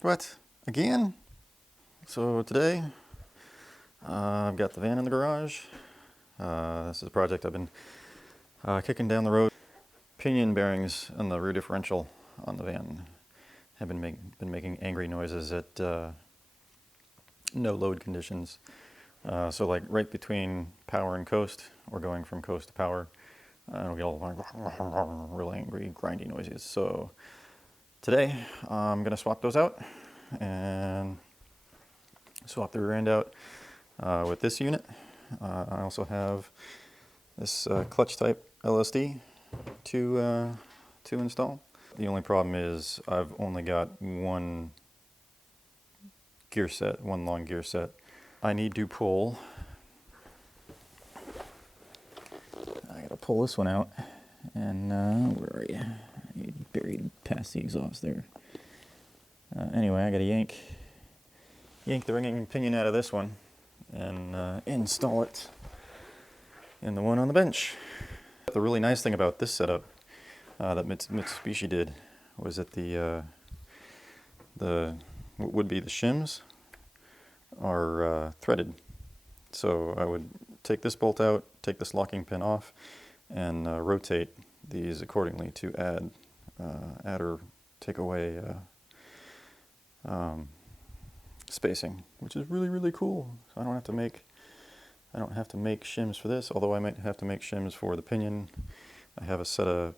What? Again? So today, I've got the van in the garage. This is a project I've been kicking down the road. Pinion bearings on the rear differential on the van have been making angry noises at no load conditions. So like right between power and coast, or going from coast to power, it'll get all real angry, grindy noises. So today, I'm going to swap those out and swap the rear end out with this unit. I also have this clutch type LSD to install. The only problem is I've only got one gear set, one long gear set. I need to pull, I gotta pull this one out, and where are you? You buried past the exhaust there. Anyway, I gotta yank the ringing pinion out of this one and install it in the one on the bench. The really nice thing about this setup that Mitsubishi did was that the what would be the shims are threaded. So I would take this bolt out, take this locking pin off, and rotate these accordingly to add or take away spacing, which is really cool. So I don't have to make shims for this, although I might have to make shims for the pinion. I have a set of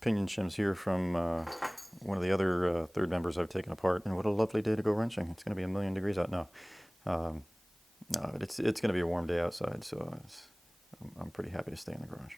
pinion shims here from one of the other third members I've taken apart, and what a lovely day to go wrenching. It's going to be 1,000,000 degrees out now. No, it's going to be a warm day outside, so I'm pretty happy to stay in the garage.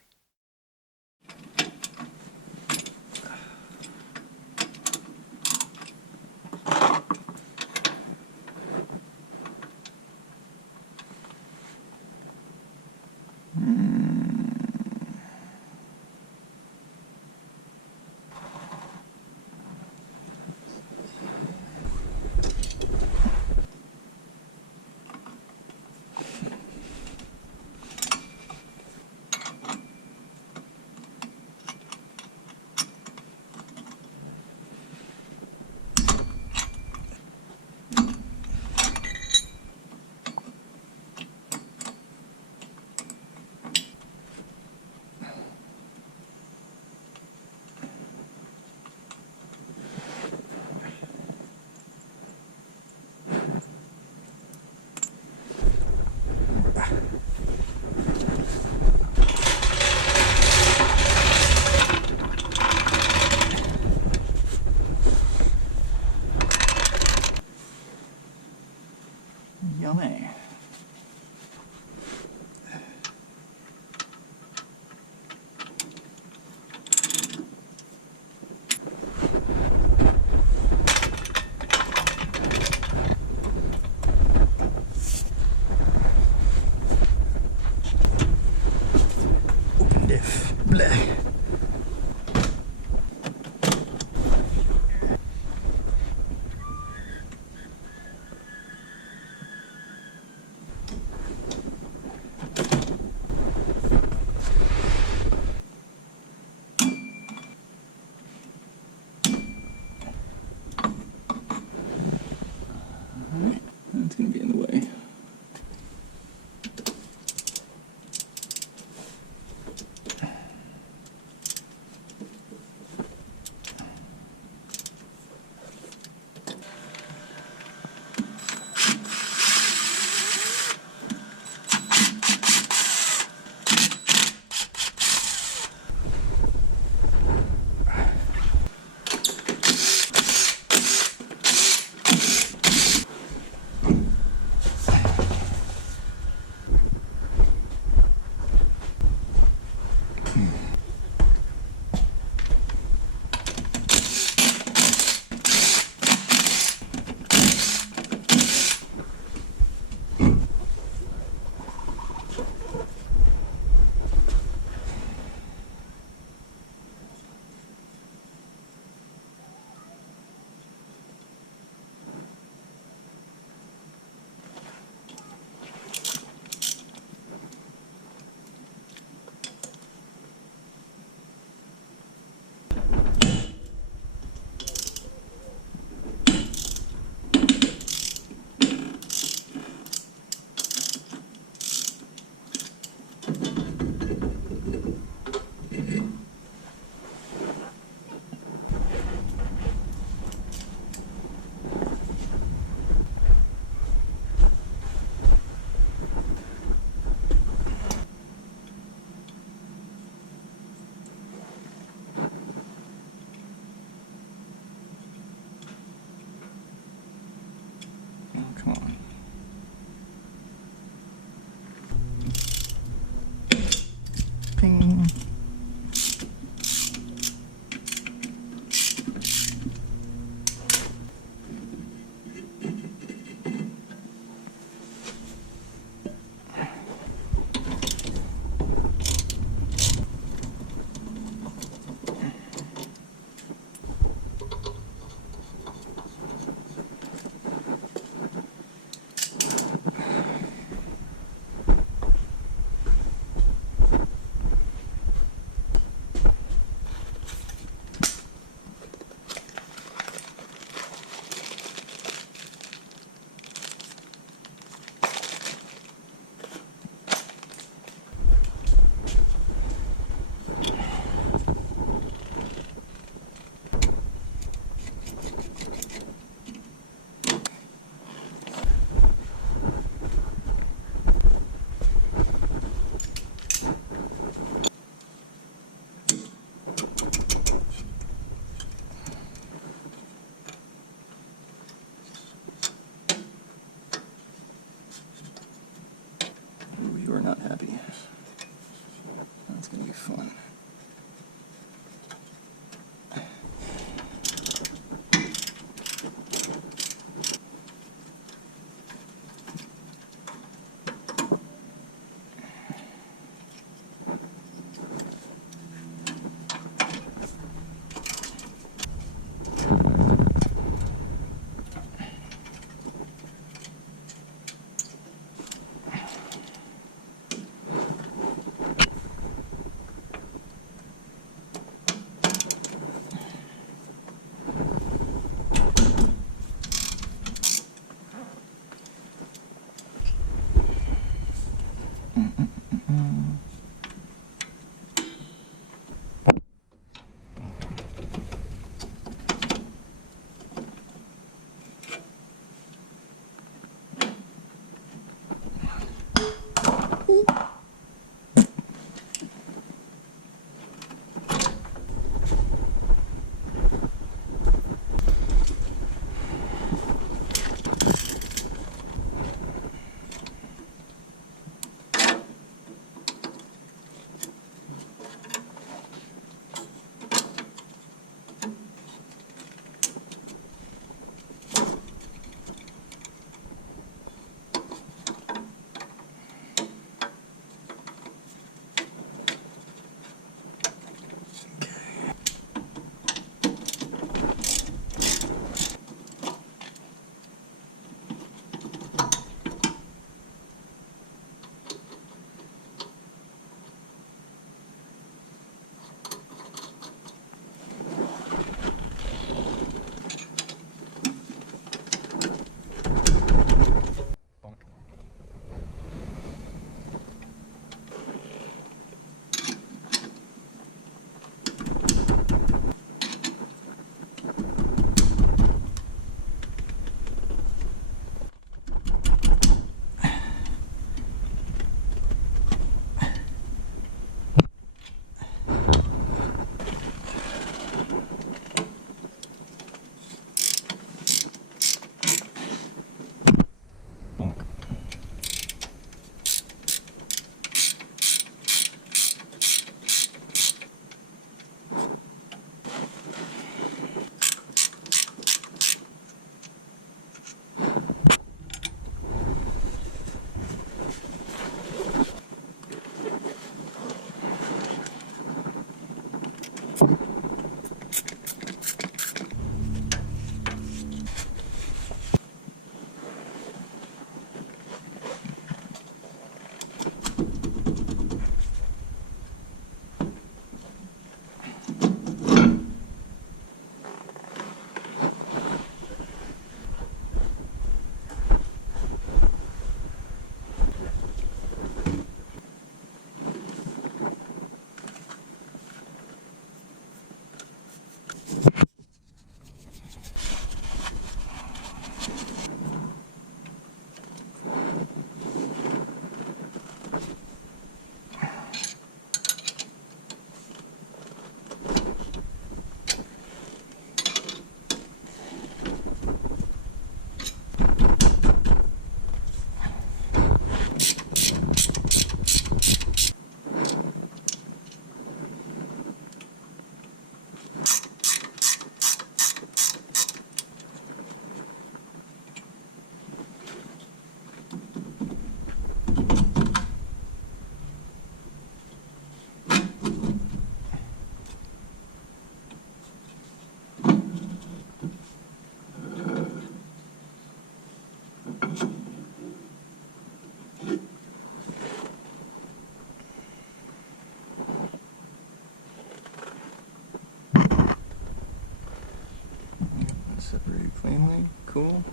cleanly. Cool.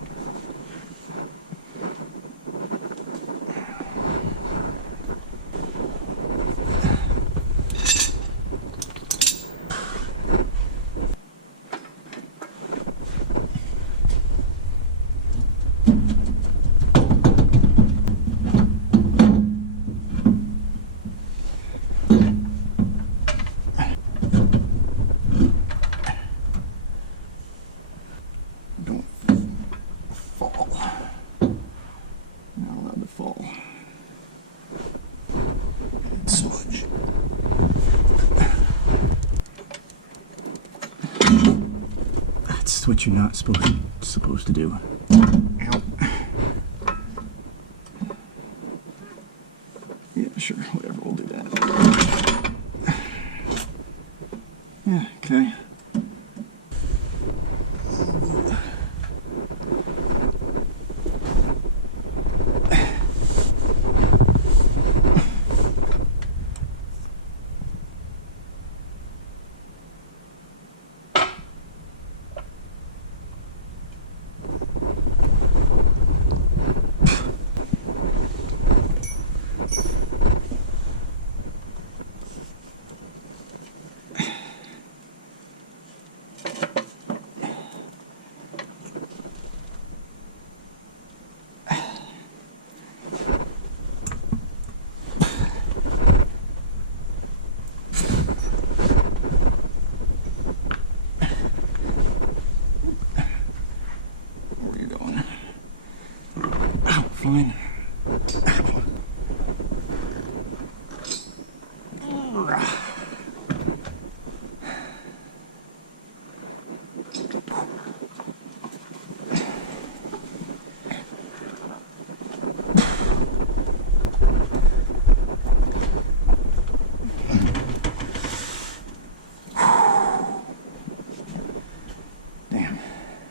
Don't fall. Not allowed to fall. Smudge. That's what you're not supposed to do. Ow. Yeah, sure, whatever, we'll do that. Yeah, okay. Fine. Ow.